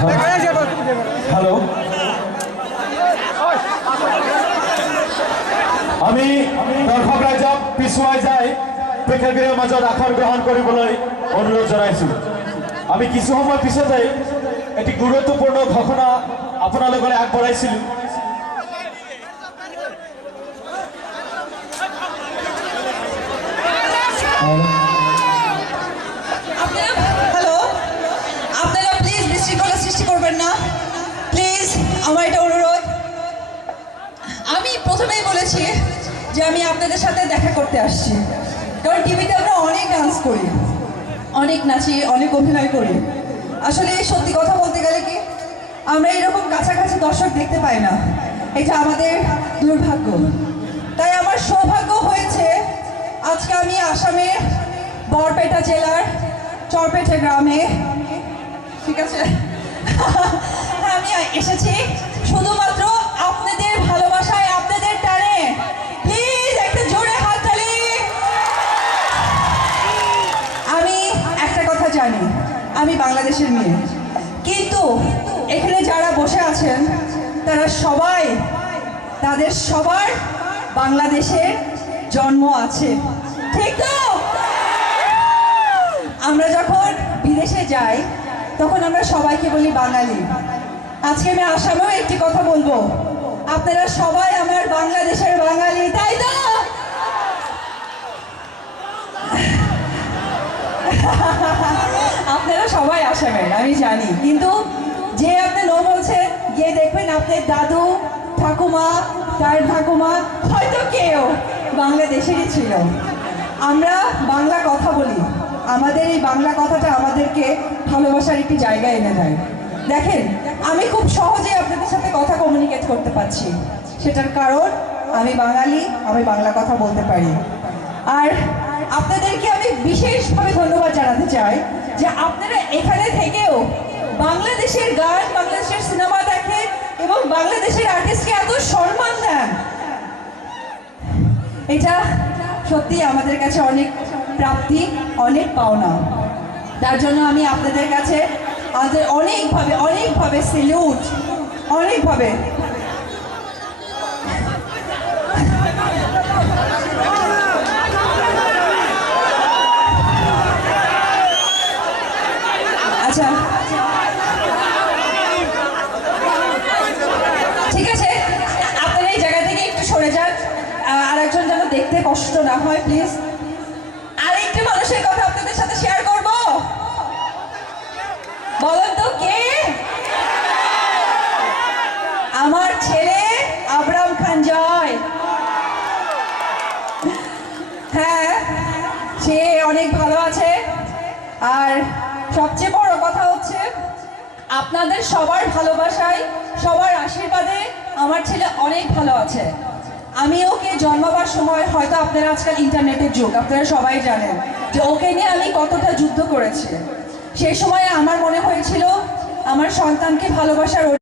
Hello, আমি দৰ্শক ৰাইজক পিছুৱাই যাই প্ৰেক্ষাগৃহৰ মাজত আসন গ্ৰহণ কৰিবলৈ অনুৰোধ জনাইছোঁ। আমি কিছু সময় পিছতে এটি গুৰুত্বপূৰ্ণ ঘোষণা আপোনালোকলৈ আগবঢ়াইছিলোঁ। হ্যালো, আপনারা প্লিজ বিশৃঙ্খলা সৃষ্টি করবেন না, প্লিজ। আমার এটা অনুরোধ। আমি প্রথমেই বলেছি যে আমি আপনাদের সাথে দেখা করতে আসছি, কারণ টিভিতে আমরা অনেক ডান্স করি, অনেক নাচি, অনেক অভিনয় করি। আসলে সত্যি কথা বলতে গেলে কি, আমরা এরকম কাছাকাছি দর্শক দেখতে পাই না, এটা আমাদের দুর্ভাগ্য। তাই আমার সৌভাগ্য হয়েছে আজকে আমি আসামের বরপেটা জেলার চরপেটা গ্রামে, ঠিক আছে, আমি এসেছি শুধুমাত্র আপনাদের ভালোবাসায়, আপনাদের টানে। প্লিজ একটা জোরে হাততালি। আমি একটা কথা জানি, আমি বাংলাদেশের মেয়ে, কিন্তু এখানে যারা বসে আছেন তারা সবাই, তাদের সবার বাংলাদেশের জন্ম আছে, ঠিক তো? আমরা যখন বিদেশে যাই তখন আমরা সবাইকে বলি বাঙালি। আজকে আমি আসামেও একটি কথা বলবো, আপনারা সবাই আমার বাংলাদেশের বাঙালি, তাই তো? আপনারা সবাই আসামের আমি জানি, কিন্তু যে আপনি নো বলছেন, গিয়ে দেখবেন আপনার দাদু ঠাকুমা, তার ঠাকুমা হয়তো কেউ বাংলাদেশেরই ছিল। আমরা বাংলা কথা বলি, আমাদের এই বাংলা কথাটা আমাদেরকে ভালোবাসার একটি জায়গায় এনে দেয়। দেখেন, আমি খুব সহজে আপনাদের সাথে কথা কমিউনিকেট করতে পারছি, সেটার কারণ আমি বাঙালি, আমি বাংলা কথা বলতে পারি। আর আপনাদেরকে আমি বিশেষভাবে ধন্যবাদ জানাতে চাই যে আপনারা এখানে থেকেও বাংলাদেশের গান, বাংলাদেশের সিনেমা দেখেন এবং বাংলাদেশের আর্টিস্টকে এত সম্মান দেন। এটা সত্যি আমাদের কাছে অনেক প্রাপ্তি, অনেক পাওনা। তার জন্য আমি আপনাদের কাছে আমাদের অনেকভাবে সেলিউট, অনেকভাবে। আচ্ছা, ঠিক আছে, আপনারা এই জায়গা থেকে একটু সরে যান, আরেকজন যেন দেখতে কষ্ট না হয়, প্লিজ। আরেকটি মানুষের কথা আপনাদের সাথে শেয়ার করব, বলেন তো কে? আমার ছেলে আবরাম খান জয়। হ্যাঁ, সে অনেক ভালো আছে। আর সবচেয়ে বড় কথা হচ্ছে আপনাদের সবার ভালোবাসায়, সবার আশীর্বাদে আমার ছেলে অনেক ভালো আছে। আমি ওকে জন্মাবার সময়, হয়তো আপনারা আজকাল ইন্টারনেটের যুগ, আপনারা সবাই জানেন যে ওকে নিয়ে আমি কতটা যুদ্ধ করেছি। সেই সময় আমার মনে হয়েছিল আমার সন্তানকে ভালোবাসার